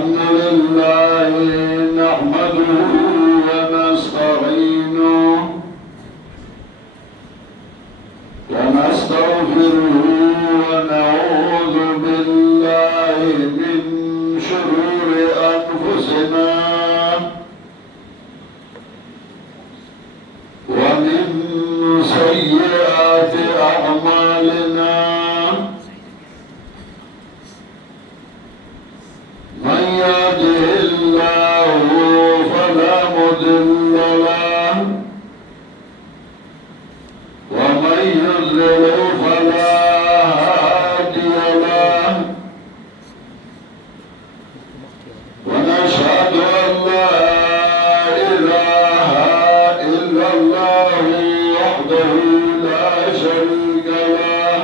الحمد لله نحمده ونستعينه ونستغفره ونعوذ بالله من شرور أنفسنا ومن سيئات أعمالنا من يهده الله فلا مضل له ومن يضلل فلا هادي له ونشهد أن لا إله إلا الله وحده لا شريك له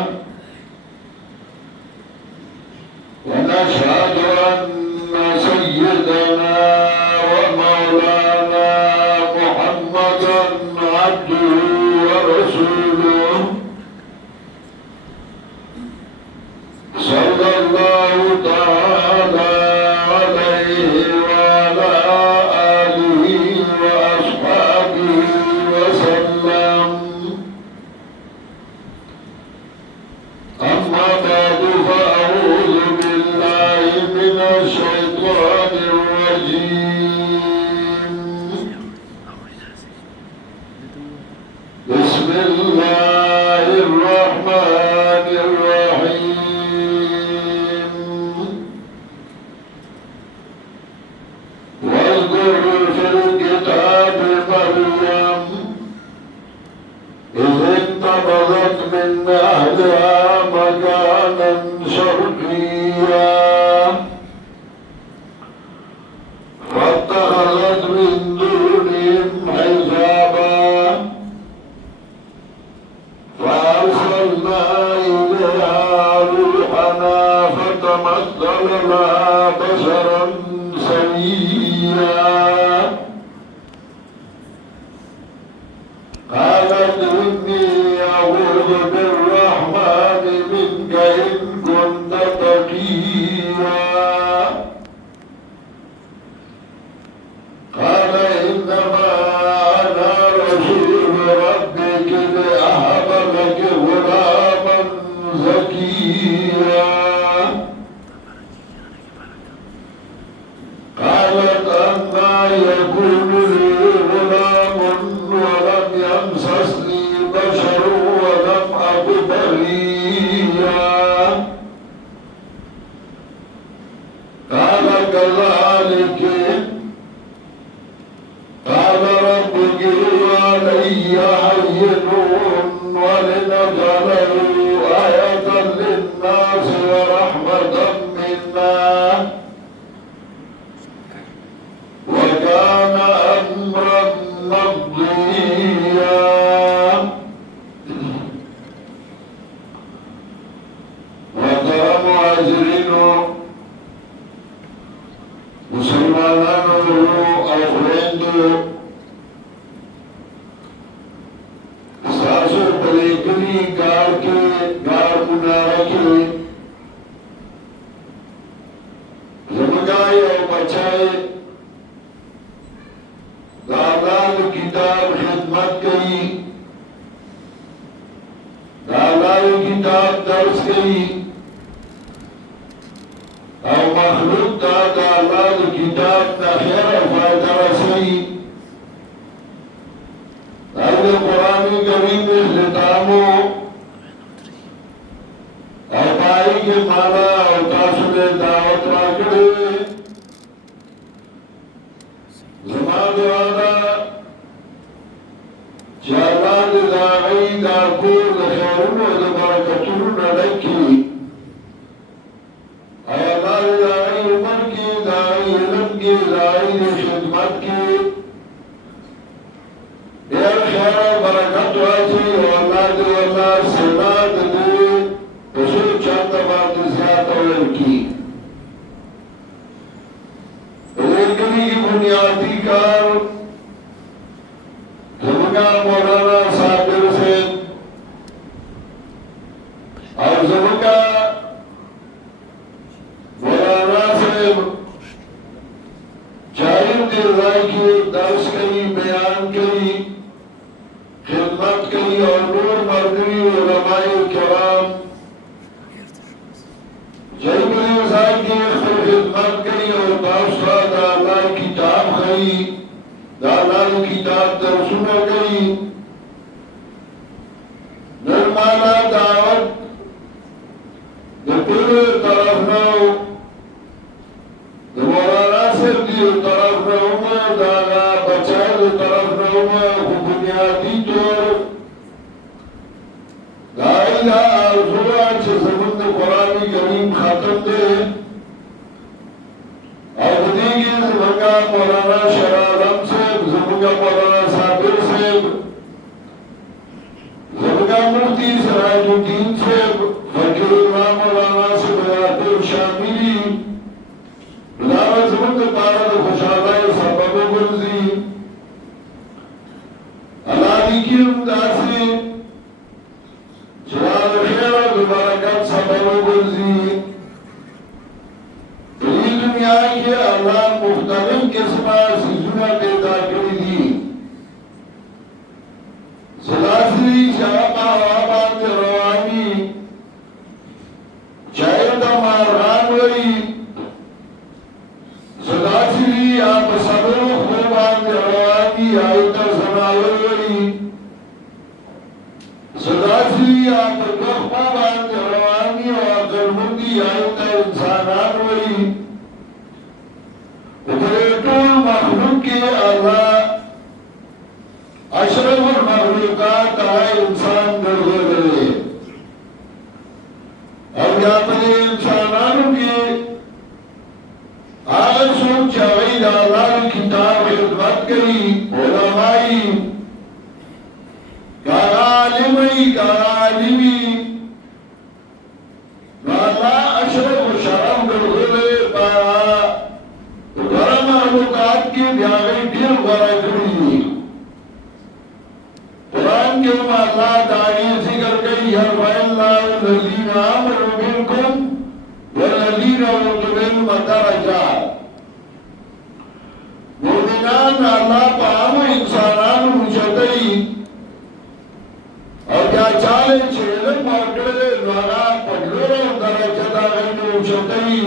ونشهد أن سيدنا ومولانا محمدا عبده ورسوله صلى الله تعالى عليه وعلى آله وأصحابه وسلم. أما بعد فأعوذ بالله من الشيطان الرجيم. بسم الله الرحمن الرحيم. واذكر في الكتاب مريم إذ انتبذت من أهلها مكانا شرقيا فاتخذت من دونهم حجابا فأرسلنا إليها روحنا فتمثل لها بشرا سويا قالت إني أعوذ بالرحمن منك إن كنت تقيا قال إنما أنا رسول ربك لأهب لك غلاما زكيا قالت أنى يكون لي غلام ولم يمسسني بشر ولم أك بغيا قال كذلك قال ربك علي هين ولنجعله آية للناس ورحمة منا وكان أمرا مقضيا. وترى مهاجرين مسلمان أخرين ساسو بلیکلی گار کے گار منارا کے زمگائی اور بچائے دادال کتاب خدمت کی دادال کتاب درس کی اور مخلوق دادال کتاب تخیر فائدہ رسی قرآن کریم اختتامو اپائی کے مانا اور تاثر دعوت راکڑے زمان دوانا چالان داغی داکور دخیرون و دبارکتون نلکی ایالان داغی عمر کی داغی علم کی داغی خدمت کی دیر خیر برکت واجی اولاد والله سناد دی اصول چند بات زیادہ ورکی لیکن کی بنیادی کار زمگا مولانا صابر سے اور زمگا مولانا سے کوي دا الله کتاب درسونه کوي نرمانا دعوت د ټول طرف نه د مولانا صاحب دی طرف نه دا بچای طرف نه خو بنیادی طور دا ایلا ارزوه چې زمون د قرآن کریم ختم دی او دیگه زمونگا مولانا شرارم صاحب زمونگا مولانا صابر صاحب زمونگا مفتی سراج الدین صاحب فقیر اللہ مولانا صاحب شاملی بلاوه زمونگا پارا دا خوشحالائی سبب گرزی اللہ دیکھیم داسی جلال خیر و برکت سبب گرزی دنیا کے اللہ مختلف قسمہ سیزونہ پیدا کری دی سلاسری شاقہ آباد روانی چاہید مارغان وری سلاسری آپ صبر خوبان روانی آیت زناور وری سلاسری آپ گخبان روانی و عقلمندی آیت انسانان وری ټول مخلوق کې الله اشرف المخلوقات هغه انسان ګرځولې او یا په انسانانو کې هغه څوک چې هغه د الله کتاب خدمت کوي علماي عالمي الله اشرف و شرف ګرځولې مخلوقات کی بیاغی دیر ورکڑی قرآن کے اللہ داعی ذکر کئی یرفع اللہ الذین آمنوا منکم والذین اوتوا العلم درجات مومنان اللہ پاہم انسانان اوچتئی اور کیا چالے چھیلن مارکڑے لوگا پڑھلو درجات آگئی اوچتئی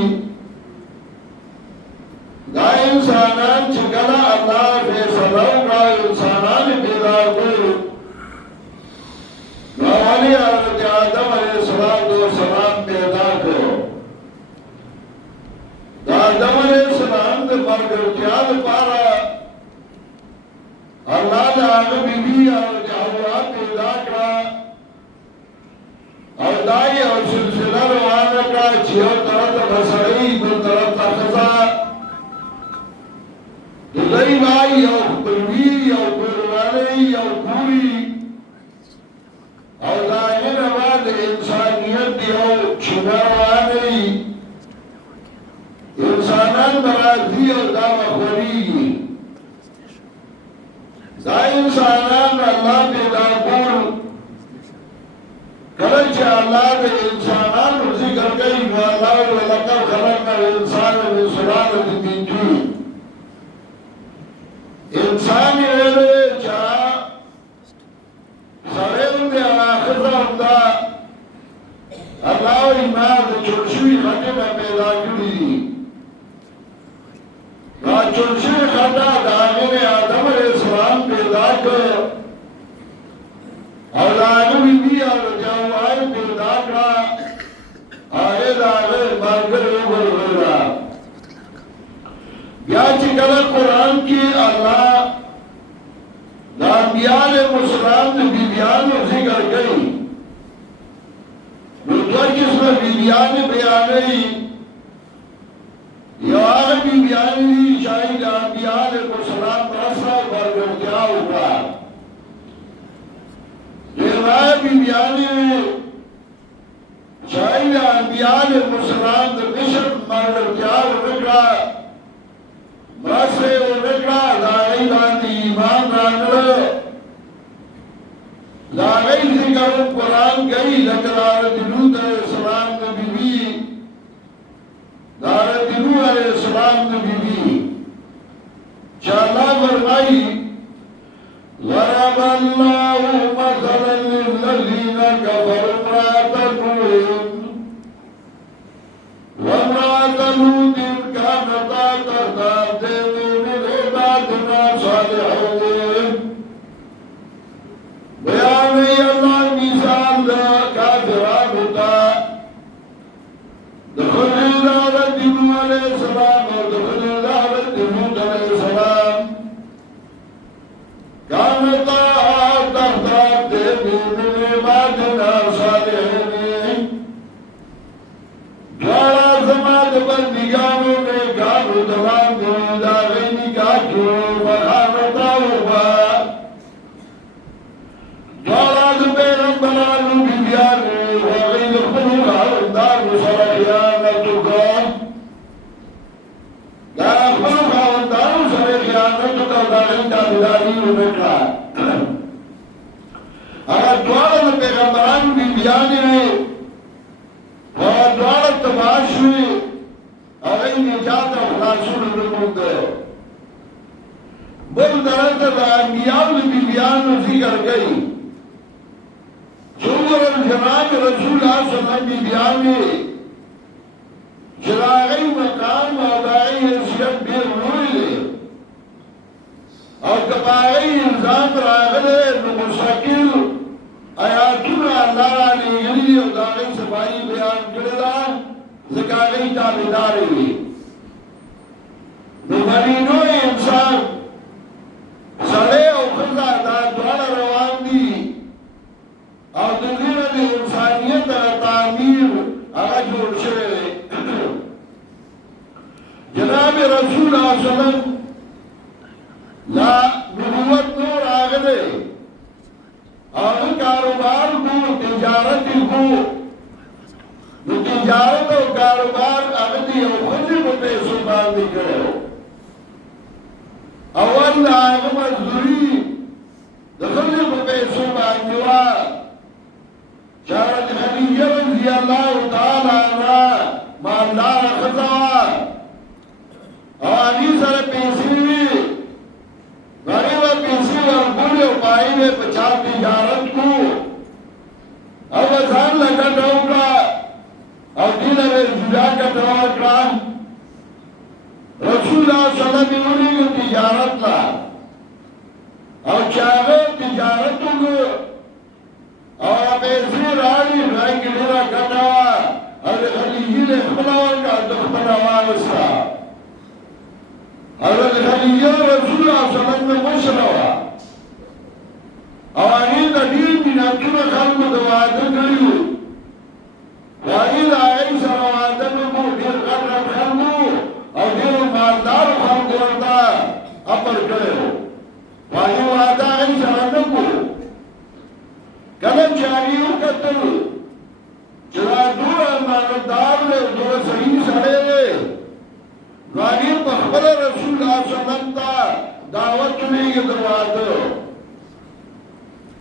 دا انسانان چکلا اللہ فیصلہ کا انسانان پیدا کر نوالی حضرت آدم علیہ السلام پیدا کر دا آدم علیہ السلام دے مرگرتیاد پارا اللہ دا آگا بی بی حضرت حوا پیدا کرا اور دائی اور سلسلہ روانہ کا چھو طرف بسرئی بل طرف تخصا دلئی بائی یو خبروی یو قروالی یو پوری او دائین آباد انسانیت یو چنروانی انسانان برازی او دا مخوری دا انسانان اللہ پیدا کر کلچ اللہ دے انسانان ذکر کئی نو اللہ ولقد خلقنا الانسان من سلالة من طین انسانی ویلے چاہ سرین دے آخر دا اللہ و ایمان چلشوی خطے میں پیدا کری دی چلشوی خطہ داغین آدم علیہ السلام پیدا کر اور داغین بی اور جاوائی پیدا کرا آئے داغین مارگر اوبر ہوئے یا چکل قرآن کی اللہ نامیان مسلمان بیبیان ذکر گئی دو قسم بیبیان بیانی یا آغا بیبیانی شاید نامیان مسلمان رسا برگرتیا ہوگا دیوائے بیبیانی شاید نامیان مسلمان مشر برگرتیا ہوگا مرسے و نکڑا لاغی باندی ایمان رانگلے لاغی ذکر قرآن گئی لکرارت لوت علیہ السلام نبی بی دارت لوت علیہ السلام نبی بی چاہتا فرمائی ضرب اللہ مثلا للذین کفروا امرأة نوح وامرأة لوط كانتا تحت عبدين من عبادنا علیہ السلام اور دخل حضرت لوط علیہ السلام کانتا تحت من عبادنا صالحین دوارا زمان بندگانوں نے کارو دوان دے داغینی کاکو مخانتا ہوا دوارا پیغمبرانو بیبیانو وغیر خلق آوندانو سرخیانتو کا دا خلق آوندانو سرخیانتو کا داغین تابداریو نکا اگر دوارا پیغمبرانو بیبیانو دوارا تباشوی اگر نجات و خلاصون رکھون دے بل درد دا انبیاء بیبیانو ذکر گئی جنور الجناب رسول اللہ صلی اللہ علیہ بیبیانی جلاغی مقام و دائی حیثیت بیر روی لے اور کباغی الزام راغلے مستقل آیاتون اللہ علیہ گلی اور داغی صفائی بیان کردہ زکاغی تابداری ہوئی نمالینو انسان سڑے او خزا دا دوارا روان دی اور دنیا دی انسانیت تعمیر آگا جوڑ شرے جناب رسول اللہ صلی اللہ علیہ وسلم لا نبوت نور آگلے اور کاروبار کو تجارت کو تجارت و کاروبار اگلی او خودی کو پیسو باندی کرو اول آگا مزدوری دخلی کو پیسو باندیوا چارت خلیجہ رضی اللہ تعالی عنہ مالدار خزا آنی سر پیسی غریبا پیسی ورگولی و پائی میں پچھا تجارت کو او ازان لگا ڈوکا او دینا میں جدا کا ڈوکا رسول اللہ صلی اللہ علیہ وسلم تجارت لا او چاہے تجارتوں کو اور پیسی راڑی رائی کے لیرا کٹاوا اور خلیجی نے خلاوان کا دخبر آوانسا حضرت خلیجہ رسول اللہ صلی اللہ علیہ وسلم مشروا اوانی تا دیر بیناتون خلق دوادر کریو وانی دا آئی سروادر کو دیر قدر خلقو اور دیر مالدار خلق ورطا اپر کرے وانی وعدا آئی سروادر کو کلم چاہیو کتل چلا دورا مالدار لے دورا صحیح سڑے لے وانی بخبر رسول اللہ صلی اللہ علیہ وسلم تا دعوت میں یہ دروازہ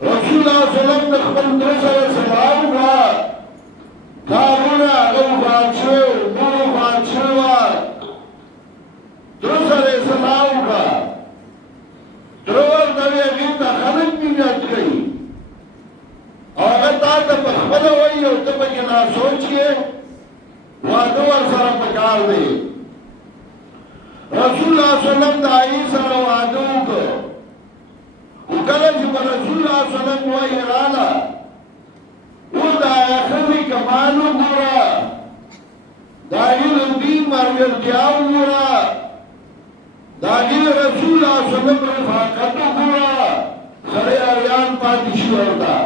رسول اللہ صلی اللہ علیہ وسلم خبر درسل سلام کا دارونا اگر بادشو نور بادشو درسل سلام کا درور دوی اگیتا خلق بھی جات گئی اور اگر تا بخبر ہوئی اور تب اگنا سوچ کے وادو اور سر پکار دے رسول اللہ صلی اللہ علیہ وسلم دائی سر وادو کو وکلج پر رسول اللہ صلی اللہ علیہ وسلم ویرالا او دا اخری کمالو گورا دائی الدین مرگر کیاو گورا دائی رسول اللہ صلی اللہ علیہ وسلم رفاقتو گورا خرے آریان پاتشی وردا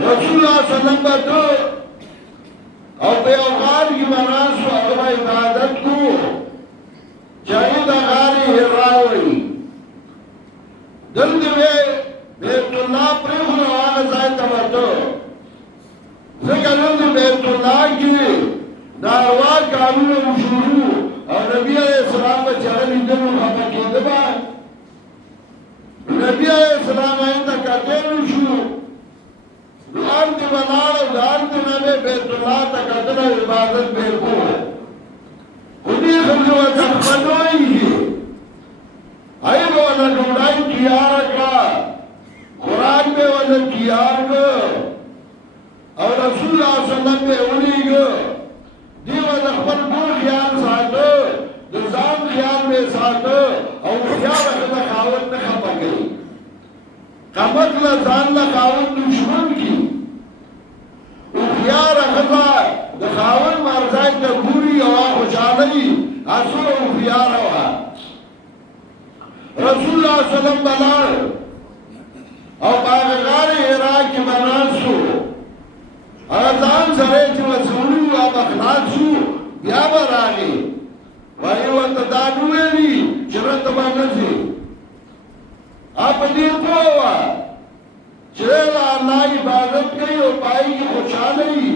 رسول اللہ صلی اللہ علیہ وسلم او بے اوغار کی مناس و اقبہ عبادت کو جائید اغاری ہراوئی دل دوے بیت اللہ پریخ نوانا زائی تمہتو ذکر دل بیت اللہ کی ناروا قانون مشروع اور نبی علیہ السلام کا چہر اندر خبر کی دبا نبی علیہ السلام آئندہ کہتے مشروع دعان دی بنار دعان دی نبی بیت اللہ تکتنا عبادت بے کو خودی خلو تخبنوئی ہی آئی با وانا ڈوڑائی تیار کا قرآن میں وانا تیار کا اور رسول اللہ صلی اللہ علیہ وسلم میں اولی کا دی وانا خبر بول خیال ساتھو دزام خیال میں ساتھو اور خیال اخبر خاوت میں خبر گئی قمت لزان لخاوت دشمن کی او خیال اخبر دخاوت مار ځای ته ګوري او خوشحاله وي څومره هوښیاره وه رسول الله صلی الله علیه وسلم به لاړ او په هغه غار حرا کې به ناست شو هغه ځان سره یې چې وسولي وو هغه خلاص شو بیا به راغی وایي ورته دا نه ویلي چې رته به نه ځي په دې پوه وه چې د الله عبادت کوي او په هغې کې خوشحاله وي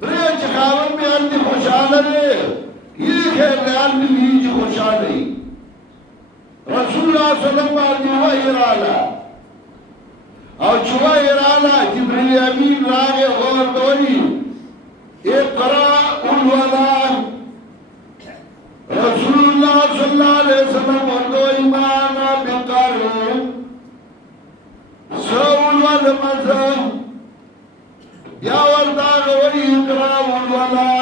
پرېږده چې خاوند مې هلته خوشحاله دی یې خیر دی هلته وي چې خوشحاله وي رسول الله صلی الله علیه وسلم باندې وحی راغله او چې وحی راغله جبریل امین راغی هغه ورته وایي اقرأ ولولا رسول الله صلی الله علیه وسلم ورته وایي ما انا بقارئ سول ولمزه یا ورته هغه وایي اقرأ ولولا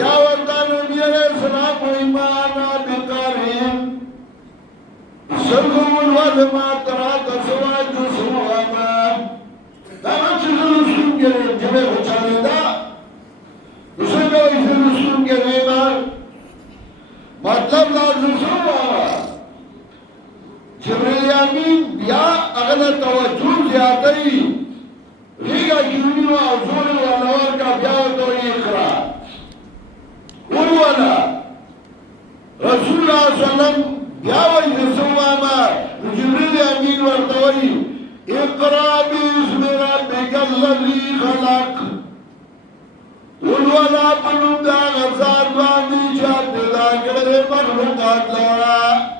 یا ورته نبی علیہ السلام وایي ما انا بقارئ سلمون ولما ترات سواج سواما دا چې رسول ګرې چې به وچاله دا څنګه وایي رسول ګرې ما مطلب لازم سواما جبرئیل امین بیا هغه توجه زیاتوي ریګه کیونی او زور ولور کا بیا ورته اقرا ولا رسول الله صلی الله علیه وسلم بیا وایي سواما جبرئیل امین ورته وایي اقرا باسم ربک الذی خلق ولا بنو دا غزاد باندې چې پیدا کړل مخلوقات لرا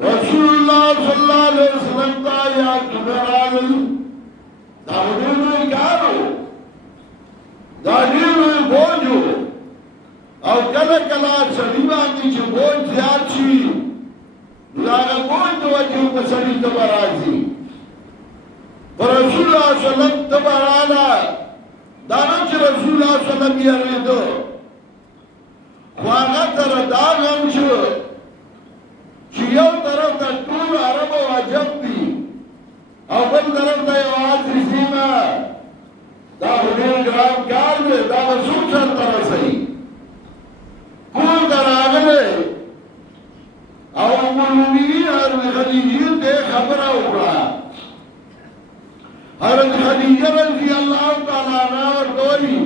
رسول الله صلی الله علیه وسلم ته یا تبرال دا ډېر کارو دا ډېر بوجو او کله کله سړي باندې چې بوج زیات شي دا هغه بوج د وجه په سړي ته راځي رسول الله صلی الله علیه وسلم تبراله دا نه چې رسول الله صلی الله علیه وسلم یې ریدو خو هغه تر دا غم شو چې یو طرف ته ټول عرب او عجب دي او بل طرف ته یوازې سیمه دا ډېر ګران کار دی دا به څوک سرته رسوي کور ته راغلی او ام المؤمنین حضرت خدیجې ته خبره وکړه حضرت خدیجه رضی الله تعالی عنها ورته وایي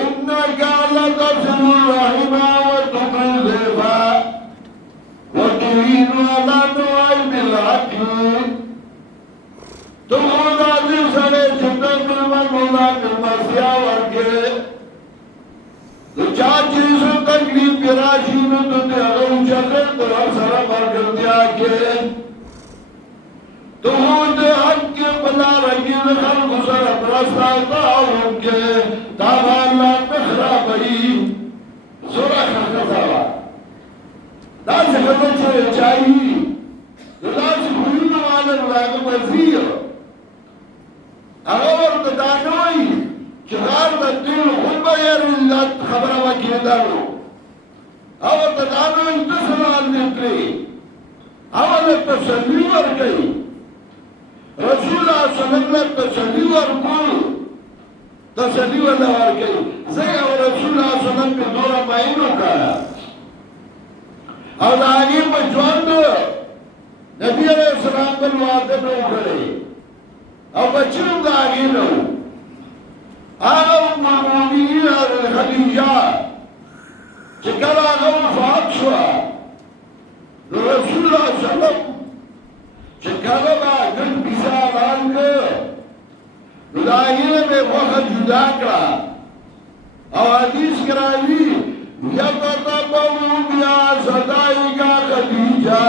انک لتصل الرحم وتقری الضيف وتعين على نوائب الحق تم خدا دې سره چې تاسو مولا مسیا ورکه د چا چې څو تکلیف راشي نو ته هغه چکر تر سره ورګرځیا کې تو د حق بلا رنگي خلق سره پرستا او کې دا الله تخرابي سورہ خزا دا څنګه چې چایي دا چې ګورنه والے راغلی وزیر هغه ورته دا نوي چې غار د دین خطبه یې خبره وکړه او ته دا نوي تاسو باندې کړی او له تسلی ورکړي رسول الله صلی الله علیه وسلم تسلی ورکړي تسلی ورکړي زه او رسول الله صلی الله علیه وسلم په دوره باندې وکړه او دا هغه په ژوند نبی علیہ السلام په واده وکړي او بچو دا هغه نو هغه مؤمنین خدیجه چې کله هغه وفات شو رسول الله صلی الله علیه وسلم چې کله باندې بيزا لاله نو دا هغه به وخت جدا کړه او حدیث کرایي یا تتبعو بیا صدایگا خدیجہ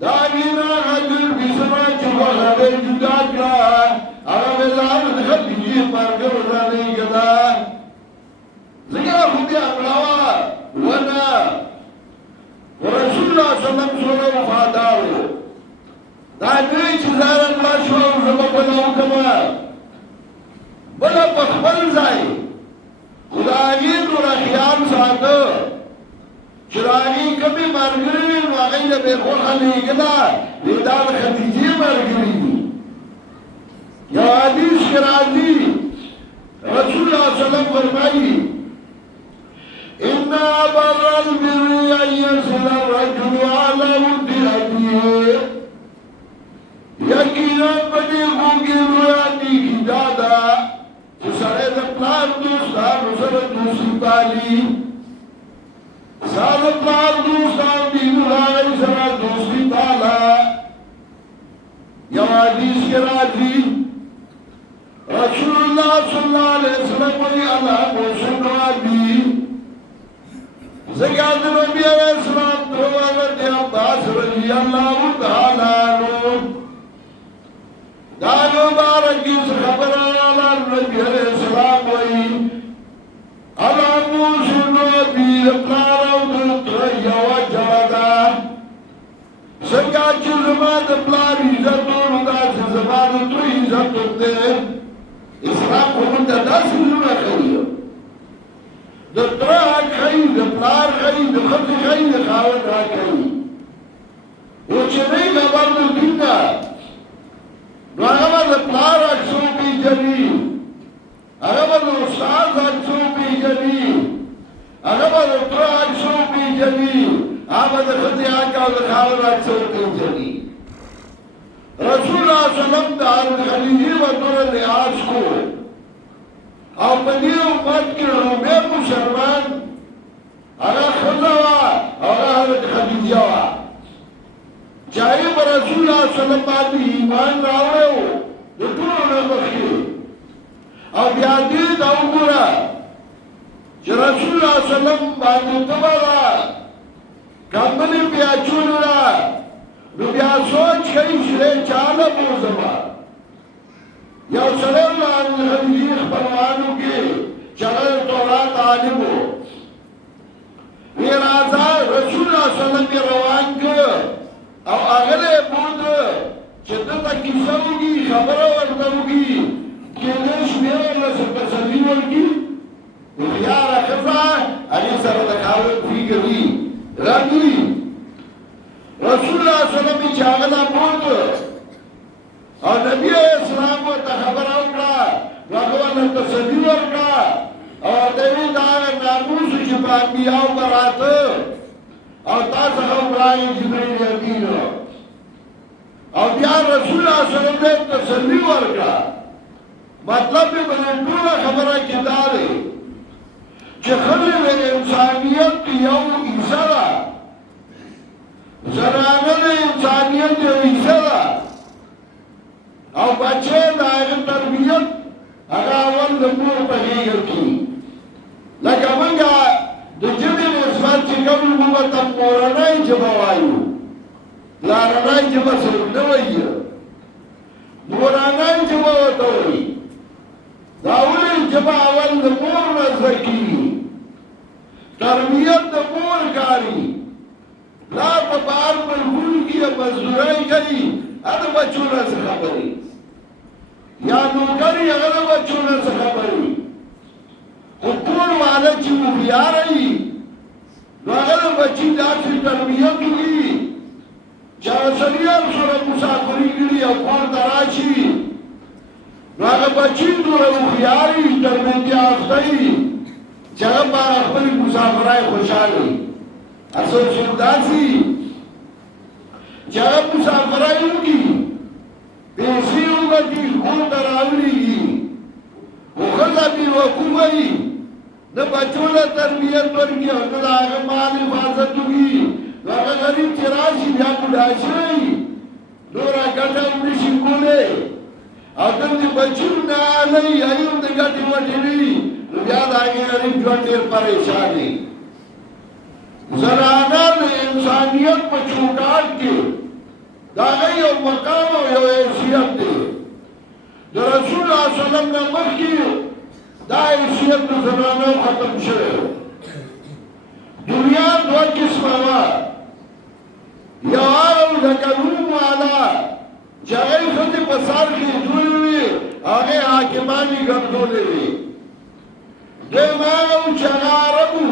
داگینا غجر بسما چوبا خبر جدا کلا اگر بزار خدیجی پرگر ازانی گدا لگا خودی اقلاوا ونا ورسول اللہ صلی اللہ علیہ وسلم وفادارو دا دوی چیزار اللہ شو زبا بلاو کما بلا پخبل زائی خدایی نور خیال ساتو چراغی کمی مرگری نو آغیل بے خوخا لیگنا لیدان خدیجی مرگری یا حدیث کرازی رسول اللہ صلی اللہ علیہ وسلم فرمائی اِنَّا بَرَّ الْبِرِّ أَن يَصِلَ الرَّجُلُ عَلَى وُدِّ أَبِيهِ یقیناً بڑی گونگی رویانی کی دادا سرے دپلار دوستان سر دوسری پالی سال پلار دوستان دی ملاغی سر دوسری پالا یا حدیث کے راجی رسول اللہ صلی اللہ علیہ وسلم وی اللہ موسن رابی زیاد نبی علیہ السلام تو حضرت عباس رضی اللہ تعالیٰ عنہ دانو بارکی سے خبر آلہ نبی علیہ السلام وی اللہ موسن رابی اپنارو دلتر یو جادا سنگا چی زمان پلار عزتون دا چی زمان تو عزتون دے اسلام کو من دا سی زمان خیلی دا ترہ خیلی دا پلار خیلی دا خط خیلی دا خاون را خیلی وہ چی نئی خبر دا دین دا نو اگا دا پلار اکسو پی جنی اگا دا استاذ اکسو پی جنی اگا دا ترہ اکسو پی جنی آبا دا خطی آکا دا خاور اکسو پی جنی رسول اللہ صلی اللہ علیہ وسلم دا خلیجی و دور لحاظ کو او پدی امت کی رومے مسلمان اگا خضوا اگا حضرت خلیجی وا چاہیے پر رسول اللہ صلی اللہ علیہ وسلم آدھی ایمان راوے ہو دو دونوں نے بخی او بیادی دا امورا چی رسول اللہ صلی اللہ علیہ وسلم باندی تبالا کمبلی بیا چون را نو بیا سوچ کئی شرے چالا بوزما یا صلی اللہ علیہ خلیجی اخبروانو کی چلل تورات عالمو یہ رازا رسول اللہ صلی اللہ علیہ وسلم روان کر او اغلے بود چدتا کسا ہوگی خبر ورطا ہوگی کلش میرے لسر تسلی ورگی خیار اخفا علی سر دکھاوت فی گری رنگی رسول اللہ صلی اللہ علیہ وسلم چاگنا بود اور نبی علیہ السلام و تخبر اوکا وقوانا تسلی ورکا اور دیوی دار ناموس شپا انبیاء برات اور تاسخ ابراہیم جبریل امین اور بیان رسول اللہ صلی اللہ علیہ وسلم نے تسلی ورکا مطلب بھی بنے پورا خبرہ کتاب ہے کہ خلق انسانیت یو عیسیٰ زنانه انسانیت یو عیسیٰ او بچه دا اغا تربیت اگا اول دا مور پغیر کی لکه منگا دا جبی نسبت چی کبل مبتا مورنائی جبا وایو لارنائی جبا صرف نوئی مورنائی جبا وطوئی دا اولی جبا اول دا مور نزدکی تربیت دا مور کاری لا تبار ملگون کی مزدورائی کری ادھا بچونا سے خبری یا نوکری اگر بچونا سے خبری خطور والا چی مبیا رہی نو اگر بچی داسی تربیت ہوگی چاہ سریعہ سورہ مسافری گری اپور دراشی نو اگر بچی دور مبیاری تربیتی آفتائی چاہ بار اخبری مسافرائی خوشحالی اصل سنداسی چاہ مسافرائی ہوگی پیسی ہوگا کی خون تراولی گی اخلا بھی وقوعی نہ بچونا تربیت ورگی اگر آگا مال حفاظت ہوگی اگر غریب چراشی بیا کڑاشی رہی نورا گٹا انشی کولے اگر دی بچون نا آلئی ایون دی گٹی وٹی لی بیاد آگے غریب جو تیر پریشانی زنانہ انسانیت پر چوکاٹ کے داغی و مقام و حیثیت دے جو رسول اللہ صلی اللہ علیہ وسلم نے مر کی دا حیثیت زنانہ ختم شئے دنیا دو قسم ہوا یا آرہو لکنون والا جاگئی خود پسار کی دوئی ہوئی آگے حاکمانی گردو لے لی دیم آرہو چگاربو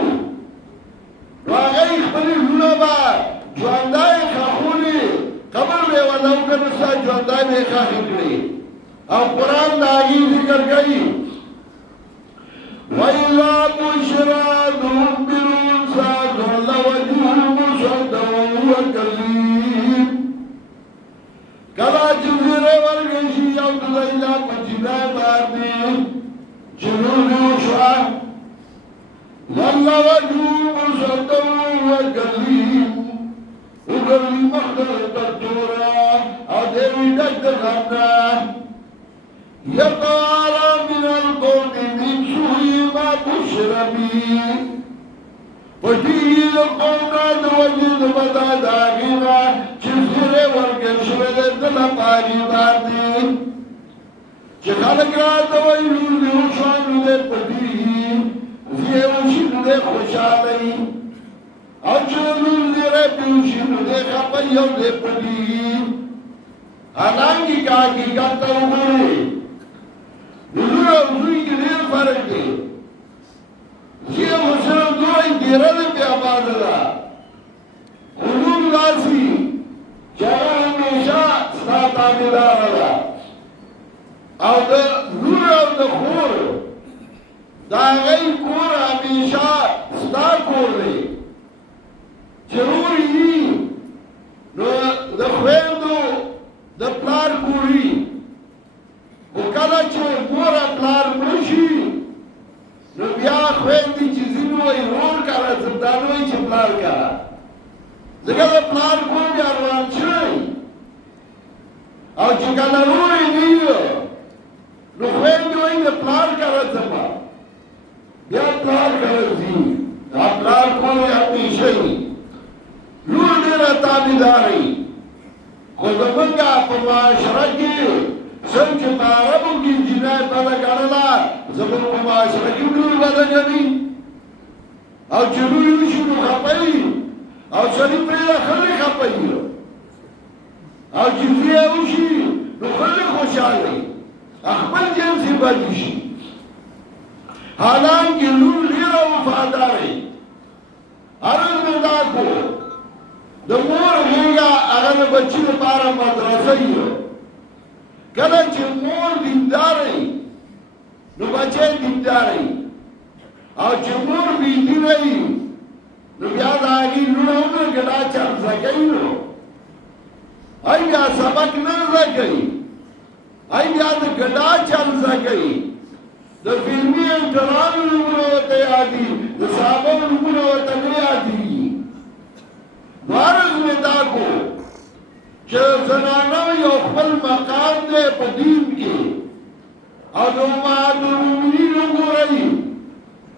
واغی خبری لونا با جواندائی خاخولی قبر بے ونو کرنسا جواندائی بے خاخی کری او قرآن دا آگی ذکر گئی وإذا بشر أحدهم بالأنثى ظل وجهه مسودا وهو كظيم کله چې زیری ورکړي یو د الله په جنای باندې جنون وشوا ظل وجهه مسودا وهو كظيم وګوري مخدر تطورا او دې ډک غنا يطار من القوم من سوء ما بشر به وجيه القوم قد وجد بدا داغنا چزر ورگن شوید دل پاری باندی چه خلق را دوائلون دے وشوانو دے پدیه زیوشینو دے خوشالی او چلون دے ریپیوشینو دے خپیو دے پدیه حالانگی کاکی کانتا ہوئی دلور او زوی کی دیر فرق دی یہ مسلم دوئی دیره دی پی آباد دا علوم لاسی چاہا ہمیشہ ستا تابدار دا او دا نور او دا خور دا غی کور ہمیشہ ستا کور دی چرور ہی نو دا خویندو دا پلار کوری وکلا چې مور پلار مشي نو بیا خويندې چې زینو یې رور کړه زندانو یې چې پلار کړه ځکه پلار کو بیا روان شي او چې کله رور یې نیو نو خويندې یې پلار کړه ځما بیا پلار کړه زی دا پلار کو یې همیشه لور دې را تابعداري خو زمونږه په معاشره کې سنچ عربوں کی جنائے پیدا کرنا زمین کو معاشرہ کی ڈور پیدا کرنی او چلوی وشنو خپئی او سری پریدا خلی خپئی او جزیه وشی نو خلی خوشحالی اخبر جنسی بجیشی حالانکہ لور لیرہ وفاداری ارز مردہ کو دمور غیگا اگر بچی پارا مدرسی کله چې مور دینداري نو بچي دینداري او چې مور دینداري نو بیا داږي نو ګډا چل سکي نو بیا سبق نه زګي بیا د ګډا چل سکي د فلمي ډرامو نمونه ته یادي د صحابه نمونه ته نه یادي وارث می دا کو چې زنانه یو خپل مقام دی په دین کې او د امهات المؤمنین وګورئ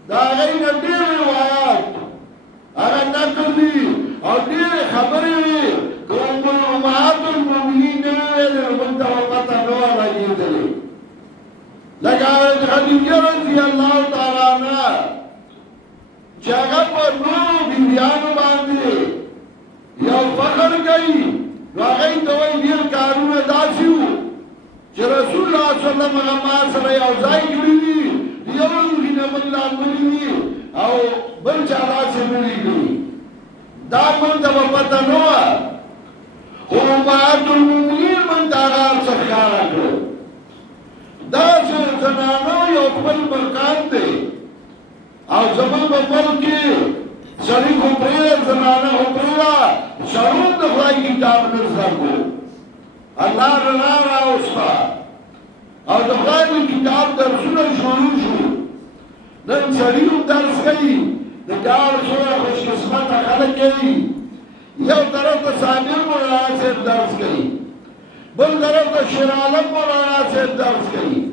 د هغې نه ډېر روایات هغه نقل دي او ډېرې خبرې وي که امهات المؤمنین نه وي ویلې نو موږ ته به پته نه وه لګېدلې لکه خدیجه رضي الله تعالی عنها چې هغه په نورو بیبیانو باندې یو فخر کوي نو هغه ته وایي ډېر کارونه داسې وو چې رسول الله صلی الله علیه وسلم ما سره یو ځای کړي دي یو لوښي نه موږ لاملي دي او بل چا داسې نه دي کړي دا موږ ته به پته نه وه خو امهات المؤمنین موږ ته هغه هر څه ښکاره کړو داسې زنانو یو خپل مقام دی او زموږ په ملک کې سړي خو پرېږده زنانه خو پرېږده شرون د خدای کتاب نه زده کړو الله رڼا راوسته او د خدای د کتاب درسونه شروع شو نن سړي هم درس کوي د کار څومره خوشقسمته خلک کوي یو طرف ته صابر مولانا صاحب درس کوي بل طرف ته شیر عالم مولانا صاحب درس کوي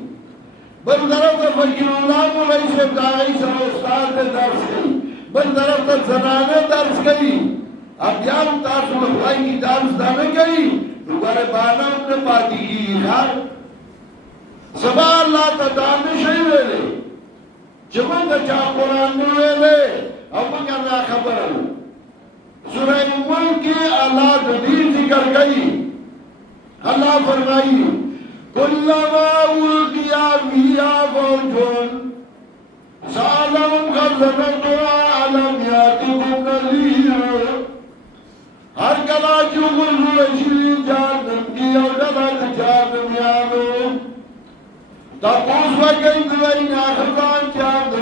بل طرف ته فقیر الله مولوي صاحب د هغې سره استاد دی درس کوي بل طرف ته زنانه درس کوي بیا هم تاسو د خدای کتاب زده نه کوي نو غریبانه هم نه پاتې کېږي سبا الله ته دا نه شئ ویلی چې موږ د چا قرآن نه ویلی او موږ نه خبره وو سوره ملک کې الله د دې ذکر کوي الله فرمایي كلما ألقي فيها فوج سألهم خزنتها ألم يأتكم نذير هر کله چې وګورئ چې جهنم کې یو ډول جهنميانو تاسو وګورئ دوی نه خبران چې د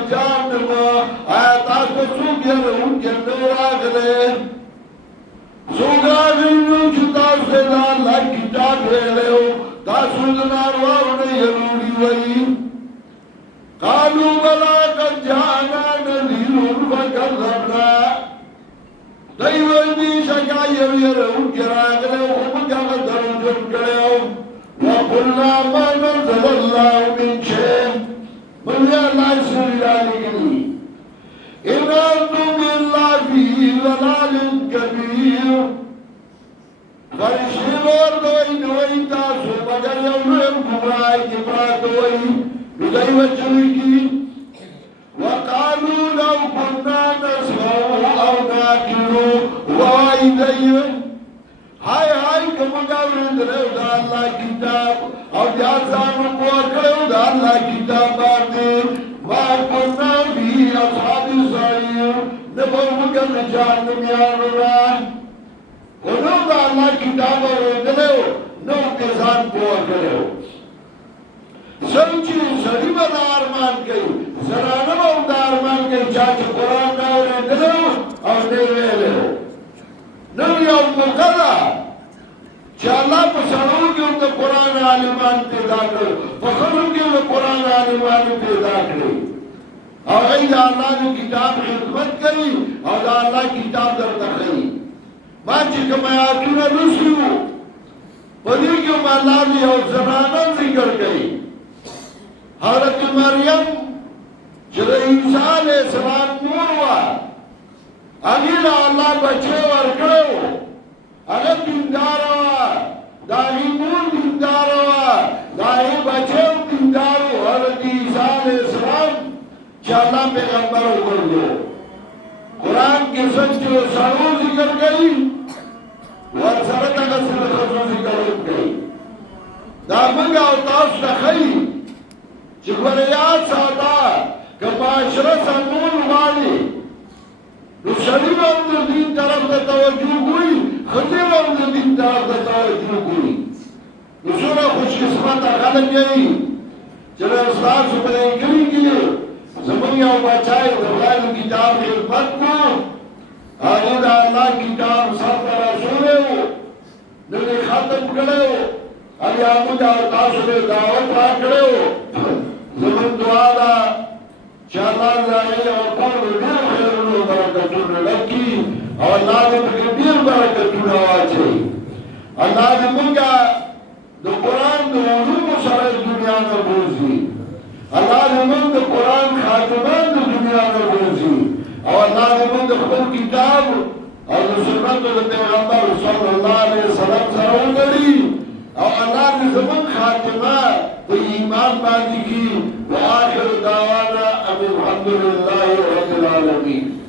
يرون جنوا غلي سوغا غينو جتا سدا لا كتاب له تاسو نار وونه يروني وي قالوا بلا قد جاءنا نذير فكذبنا دايوي شكاير يرون جراغله ومغا درجن كلو وقلنا ما نزل الله من شيء من لا يسر ذلك إن أنتم إلا في ضلال كبير فرشور دوي تاسو مگر يوم الكبرى كبرى دوي ندعي وجهك وقالوا لو كنا نسمع أو نعقل وإيدي هاي كما قالوا ده الله كتاب أو جازان وقالوا ده الله كتاب ما كنا في أصحاب السعير نبوة كم جهنم يا الله ونو ده الله كتاب ورده نو كزان وقالوا سمجھی سری بنا ارمان گئی زنانہ بہت ارمان گئی چاچ قرآن نہ ورده اور دیوے لے نبی او مقرہ چې الله په سړو کې د قرآن عالمان پیدا کړ په خلکو کې د قرآن عالمان پیدا کړ او ای دا الله د کتاب خدمت کوي او دا الله کتاب درته کوي ما چې کوم آیاتونه لوستو په دې کې الله دې او زنانه ذکر کوي حضرت مریم چې عیسی علیه السلام مور وا هغه الله بچو ورکړو هغه دیندار وا داغي مور دیندار وا داغي بچو دیندار وا حضرت عیسی علیه السلام چې الله پیغمبر وګرځو قرآن کې سچو سړو ذکر کوي ور سره تاسو ذکر کوي دا موږ او تاسو ته کوي چې وريات ساده کباشره سمون والی نو شریف هم د دین طرف ته توجه کوي خطیب هم د دین طرف ته توجه کوي نو څومره خوشقسمته خلک دي چې ستاسو په دې کلي کې زموږ یو بچی د خدای کتاب خدمت کو هغه د الله کتاب سره رسول نو ختم کړو هغه موږ تاسو ته دعوت ورکړو زمون دعا دا چې الله دې او ټول ډېر خیرونه برکتونه لکې او الله دې په ډېر برکتونه واچي الله دې موږ د قرآن د علوم سره دنیا ته بوزي الله دې موږ د قرآن خاتمه د دنیا ته بوزي او الله دې موږ خپل کتاب او د سنت د پیغمبر صلی الله علیه وسلم سره وګړي او الله دې زموږ خاتمه په ایمان باندې کی واخر دعوانا ان الحمد لله رب العالمین